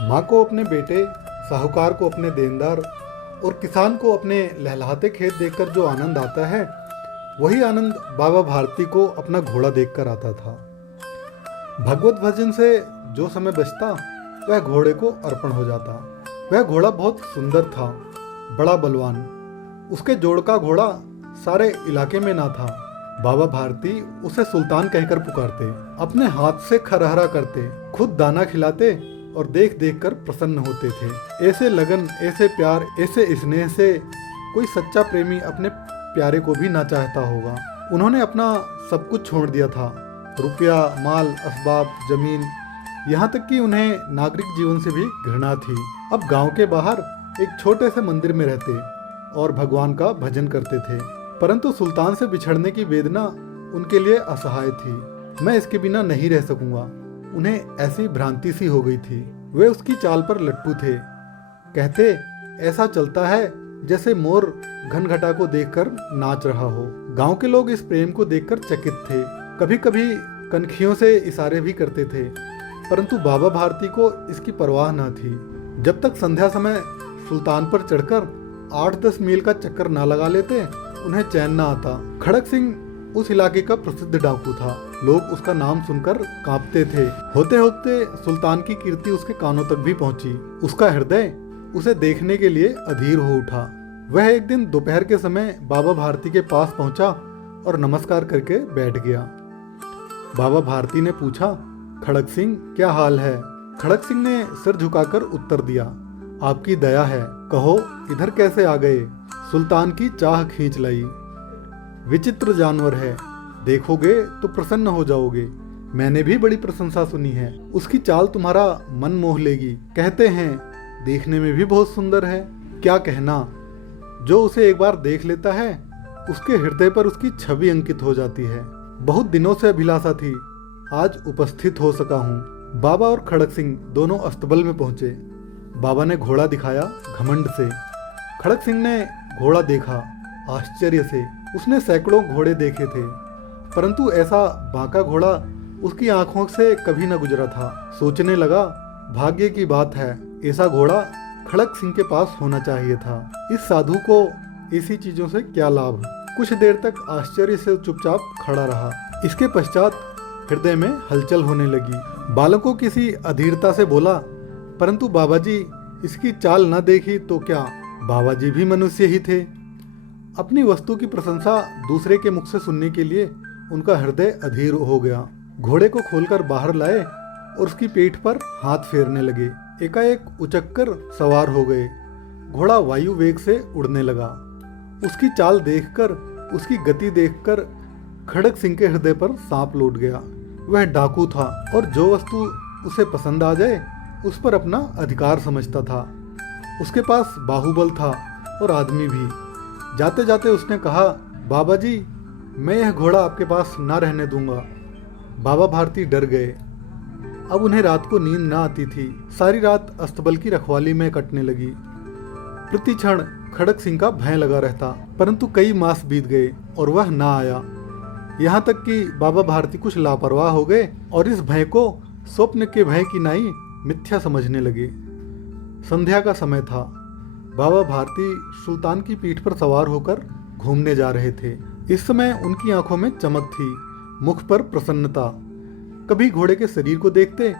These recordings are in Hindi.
माँ को अपने बेटे, साहूकार को अपने देनदार और किसान को अपने लहलहाते खेत देखकर जो आनंद आता है, वही आनंद बाबा भारती को अपना घोड़ा देखकर आता था। भगवत भजन से जो समय बचता वह घोड़े को अर्पण हो जाता। वह घोड़ा बहुत सुंदर था, बड़ा बलवान। उसके जोड़ का घोड़ा सारे इलाके में ना था। बाबा भारती उसे सुल्तान कहकर पुकारते, अपने हाथ से खरहरा करते, खुद दाना खिलाते और देख देख कर प्रसन्न होते थे। ऐसे लगन, ऐसे प्यार, ऐसे स्नेह से कोई सच्चा प्रेमी अपने प्यारे को भी ना चाहता होगा। उन्होंने अपना सब कुछ छोड़ दिया था, रुपया, माल, असबाब, जमीन, यहाँ तक कि उन्हें नागरिक जीवन से भी घृणा थी। अब गांव के बाहर एक छोटे से मंदिर में रहते और भगवान का भजन करते थे। परंतु सुल्तान से बिछड़ने की वेदना उनके लिए असहाय थी। मैं इसके बिना नहीं रह सकूंगा। उन्हें ऐसी भ्रांति सी हो गई थी। वे उसकी चाल पर लट्टू थे। कहते, ऐसा चलता है जैसे मोर घनघटा को देखकर नाच रहा हो। गांव के लोग इस प्रेम को देखकर चकित थे। कभी कभी कनखियों से इशारे भी करते थे, परंतु बाबा भारती को इसकी परवाह न थी। जब तक संध्या समय सुल्तान पर चढ़कर 8-10 मील का चक्कर ना लगा लेते, उन्हें चैन न आता। खड़क सिंह उस इलाके का प्रसिद्ध डाकू था। लोग उसका नाम सुनकर कांपते थे। होते होते सुल्तान की कीर्ति उसके कानों तक भी पहुंची। उसका हृदय उसे देखने के लिए अधीर हो उठा। वह एक दिन दोपहर के समय बाबा भारती के पास पहुंचा और नमस्कार करके बैठ गया। बाबा भारती ने पूछा, खड़क सिंह, क्या हाल है? खड़क सिंह ने सिर झुकाकर उत्तर दिया, आपकी दया है। कहो, इधर कैसे आ गए? सुल्तान की चाह खींच लाई। विचित्र जानवर है, देखोगे तो प्रसन्न हो जाओगे। मैंने भी बड़ी प्रशंसा सुनी है। उसकी चाल तुम्हारा मन मोह लेगी। कहते हैं देखने में भी बहुत सुंदर है। क्या कहना, जो उसे एक बार देख लेता है उसके हृदय पर उसकी छवि अंकित हो जाती है। बहुत दिनों से अभिलाषा थी, आज उपस्थित हो सका हूँ। बाबा और खड़क सिंह दोनों अस्तबल में पहुंचे। बाबा ने घोड़ा दिखाया घमंड से। खड़क सिंह ने घोड़ा देखा आश्चर्य से। उसने सैकड़ों घोड़े देखे थे, परंतु ऐसा बांका घोड़ा उसकी आंखों से कभी न गुजरा था। सोचने लगा, भाग्य की बात है, ऐसा घोड़ा खड़क सिंह के पास होना चाहिए था। इस साधु को ऐसी चीजों से क्या लाभ? कुछ देर तक आश्चर्य से चुपचाप खड़ा रहा। इसके पश्चात हृदय में हलचल होने लगी। बालकों किसी अधीरता से बोला, परंतु बाबा जी, इसकी चाल न देखी तो क्या? बाबा जी भी मनुष्य ही थे। अपनी वस्तु की प्रशंसा दूसरे के मुख से सुनने के लिए उनका हृदय अधीर हो गया। घोड़े को खोलकर बाहर लाए और उसकी पीठ पर हाथ फेरने लगे। एकाएक उचक्कर सवार हो गए। घोड़ा वायु वेग से उड़ने लगा। उसकी चाल देखकर, उसकी गति देखकर खड़क सिंह के हृदय पर सांप लौट गया। वह डाकू था और जो वस्तु उसे पसंद आ जाए उस पर अपना अधिकार समझता था। उसके पास बाहुबल था और आदमी भी। जाते जाते उसने कहा, बाबा जी, मैं यह घोड़ा आपके पास ना रहने दूंगा। बाबा भारती डर गए। अब उन्हें रात को नींद ना आती थी। सारी रात अस्तबल की रखवाली में कटने लगी। प्रति क्षण खड़क सिंह का भय लगा रहता, परंतु कई मास बीत गए और वह ना आया। यहाँ तक कि बाबा भारती कुछ लापरवाह हो गए और इस भय को स्वप्न के भय की नाई मिथ्या समझने लगे। संध्या का समय था। बाबा भारती सुल्तान की पीठ पर सवार होकर घूमने जा रहे थे। इस समय उनकी आंखों में चमक थी, मुख पर प्रसन्नता। कभी घोड़े के शरीर को देखते,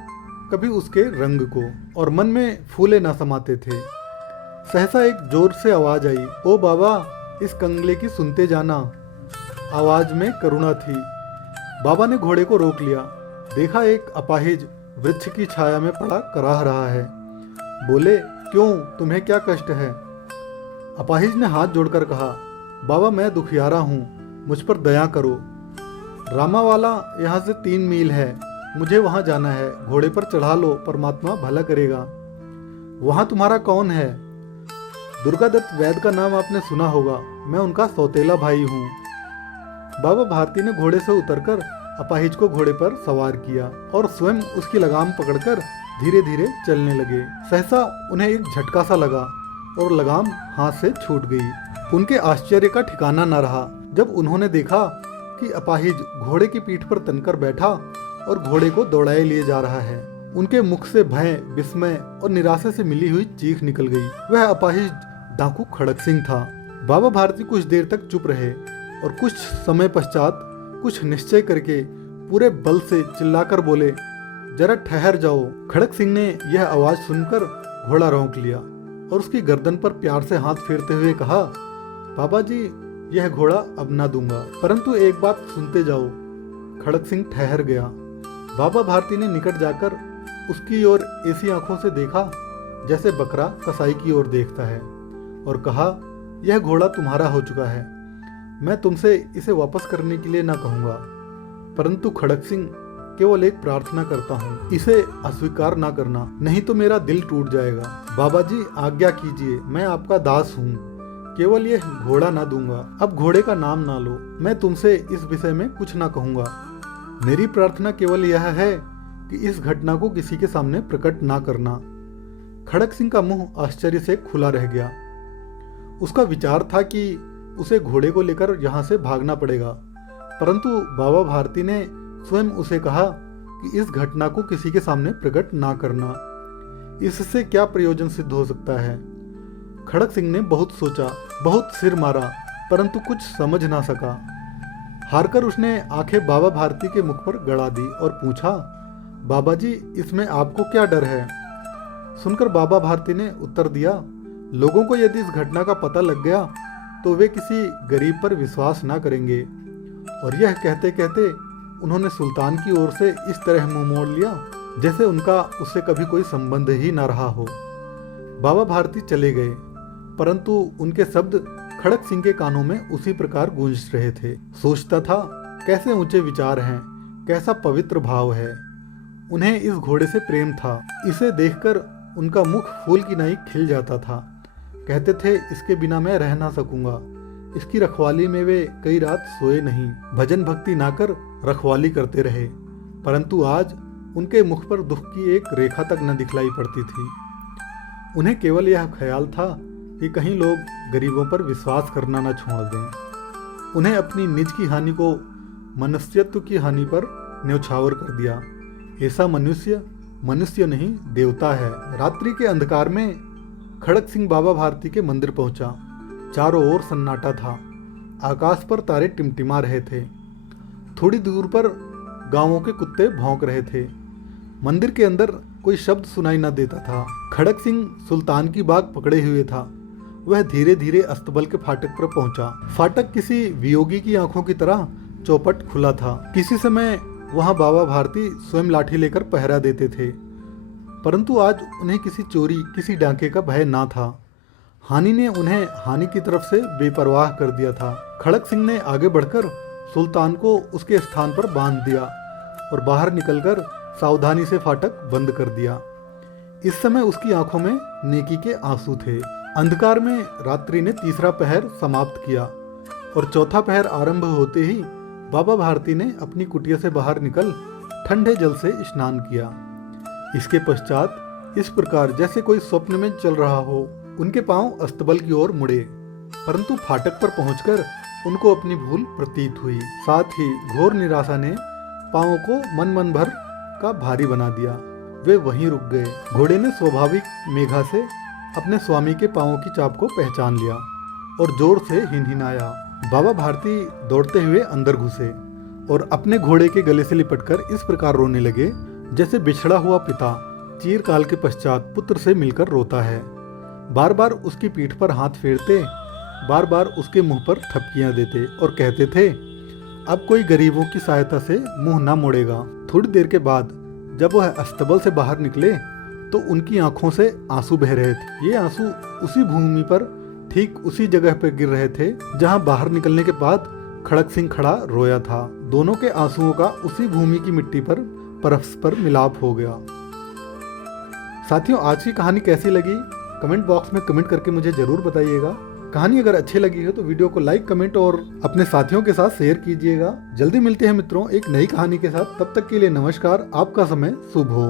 कभी उसके रंग को, और मन में फूले ना समाते थे। सहसा एक जोर से आवाज आई, ओ बाबा, इस कंगले की सुनते जाना। आवाज में करुणा थी। बाबा ने घोड़े को रोक लिया। देखा एक अपाहिज वृक्ष की छाया में पड़ा कराह रहा है। बोले, क्यों, तुम्हें क्या कष्ट है? अपाहिज ने हाथ जोड़कर कहा, बाबा, मैं दुखियारा हूँ, मुझ पर दया करो। रामावाला यहाँ से 3 मील है, मुझे वहाँ जाना है। घोड़े पर चढ़ा लो, परमात्मा भला करेगा। वहाँ तुम्हारा कौन है? दुर्गादत्त वैद्य का नाम आपने सुना होगा, मैं उनका सौतेला भाई हूँ। बाबा भारती ने घोड़े से उतरकर अपाहिज को घोड़े पर सवार किया और स्वयं उसकी लगाम पकड़कर धीरे धीरे चलने लगे। सहसा उन्हें एक झटका सा लगा और लगाम हाथ से छूट गई। उनके आश्चर्य का ठिकाना न रहा जब उन्होंने देखा कि अपाहिज घोड़े की पीठ पर तनकर बैठा और घोड़े को दौड़ाए लिए जा रहा है। उनके मुख से भय, विस्मय और निराशा से मिली हुई चीख निकल गई। वह अपाहिज डाकू खड़क सिंह था। बाबा भारती कुछ देर तक चुप रहे और कुछ समय पश्चात कुछ निश्चय करके पूरे बल से चिल्लाकर बोले, जरा ठहर जाओ। खड़क सिंह ने यह आवाज सुनकर घोड़ा रोक लिया और उसकी गर्दन पर प्यार से हाथ फेरते हुए कहा, बाबा जी, यह घोड़ा अब ना दूंगा, परंतु एक बात सुनते जाओ। खड़क सिंह ठहर गया। बाबा भारती ने निकट जाकर उसकी ओर ऐसी आंखों से देखा जैसे बकरा कसाई की ओर देखता है और कहा, यह घोड़ा तुम्हारा हो चुका है। मैं तुमसे इसे वापस करने के लिए ना कहूंगा, परंतु खड़क सिंह केवल एक प्रार्थना करता हूँ, इसे अस्वीकार ना करना, नहीं तो मेरा दिल टूट जाएगा। बाबा जी, आज्ञा कीजिए, मैं आपका दास हूँ, केवल ये घोड़ा ना दूंगा। अब घोड़े का नाम ना लो, मैं तुमसे इस विषय में कुछ ना कहूंगा। मेरी प्रार्थना केवल यह है कि इस घटना को किसी के सामने प्रकट ना करना। खड़क सिंह का मुंह आश्चर्य से खुला रह गया। उसका विचार था कि उसे घोड़े को लेकर यहाँ से भागना पड़ेगा, परंतु बाबा भारती ने स्वयं उसे कहा कि इस घटना को किसी के सामने प्रकट ना करना। इससे क्या प्रयोजन सिद्ध हो सकता है? खड़क सिंह ने बहुत सोचा, बहुत सिर मारा, परंतु कुछ समझ ना सका। हारकर उसने आंखें बाबा भारती के मुख पर गड़ा दी और पूछा, बाबा जी, इसमें आपको क्या डर है? सुनकर बाबा भारती ने उत्तर दिया, लोगों को यदि इस घटना का पता लग गया तो वे किसी गरीब पर विश्वास ना करेंगे। और यह कहते कहते उन्होंने सुल्तान की ओर से इस तरह मुंह मोड़ लिया जैसे उनका उससे कभी कोई संबंध ही ना रहा हो। बाबा भारती चले गए, परंतु उनके शब्द खड़क सिंह के कानों में उसी प्रकार गूंज रहे थे। सोचता था, कैसे ऊंचे विचार हैं, कैसा पवित्र भाव है। उन्हें इस घोड़े से प्रेम था। इसे देखकर उनका मुख फूल की नाई खिल जाता था। कहते थे, इसके बिना मैं रह ना सकूंगा। इसकी रखवाली में वे कई रात सोए नहीं, भजन भक्ति ना कर रखवाली करते रहे, परंतु आज उनके मुख पर दुख की एक रेखा तक न दिखलाई पड़ती थी। उन्हें केवल यह ख्याल था कि कहीं लोग गरीबों पर विश्वास करना न छोड़ दें। उन्हें अपनी निज की हानि को मनुष्यत्व की हानि पर न्यौछावर कर दिया। ऐसा मनुष्य मनुष्य नहीं, देवता है। रात्रि के अंधकार में खड़क सिंह बाबा भारती के मंदिर पहुंचा। चारों ओर सन्नाटा था। आकाश पर तारे टिमटिमा रहे थे। थोड़ी दूर पर गांवों के कुत्ते भौंक रहे थे। मंदिर के अंदर कोई शब्द सुनाई न देता था। खड़क सिंह सुल्तान की बाग पकड़े हुए था। वह धीरे धीरे अस्तबल के फाटक पर पहुंचा। फाटक किसी वियोगी की आंखों की तरह चौपट खुला था। किसी समय वहां बाबा भारती स्वयं लाठी लेकर पहरा देते थे, परंतु आज उन्हें किसी चोरी, किसी डाके का भय ना था। हानि ने उन्हें हानि की तरफ से बेपरवाह कर दिया था। खड़क सिंह ने आगे बढ़कर सुल्तान को उसके स्थान पर बांध दिया और बाहर निकलकर सावधानी से फाटक बंद कर दिया। इस समय उसकी आंखों में नेकी के आंसू थे। अंधकार में रात्रि ने तीसरा पहर समाप्त किया और चौथा पहर आरंभ होते ही बाबा भारती ने अपनी कुटिया से बाहर निकल ठंडे जल से स्नान किया। इसके पश्चात इस प्रकार जैसे कोई स्वप्न में चल रहा हो, उनके पांव अस्तबल की ओर मुड़े, परंतु फाटक पर पहुंचकर उनको अपनी भूल प्रतीत हुई। साथ ही घोर निराशा ने पांवों को मन भर का भारी बना दिया। वे वहीं रुक गए। घोड़े ने स्वाभाविक मेघा से अपने स्वामी के पांवों की चाप को पहचान लिया और जोर से हिनहिनाया। बाबा भारती दौड़ते हुए अंदर घुसे और अपने घोड़े के गले से लिपटकर इस प्रकार रोने लगे जैसे बिछड़ा हुआ पिता चिरकाल के पश्चात पुत्र से मिलकर रोता है। बार बार उसकी पीठ पर हाथ फेरते, बार बार उसके मुंह पर थपकियां देते और कहते थे, अब कोई गरीबों की सहायता से मुंह ना मोड़ेगा। थोड़ी देर के बाद जब वह अस्तबल से बाहर निकले तो उनकी आंखों से आंसू बह रहे थे। ये आंसू उसी भूमि पर ठीक उसी जगह पर गिर रहे थे जहां बाहर निकलने के बाद खड़क सिंह खड़ा रोया था। दोनों के आंसुओं का उसी भूमि की मिट्टी पर परस्पर मिलाप हो गया। साथियों, आज की कहानी कैसी लगी कमेंट बॉक्स में कमेंट करके मुझे जरूर बताइएगा। कहानी अगर अच्छी लगी हो तो वीडियो को लाइक, कमेंट और अपने साथियों के साथ शेयर कीजिएगा। जल्दी मिलते हैं मित्रों एक नई कहानी के साथ। तब तक के लिए नमस्कार। आपका समय शुभ हो।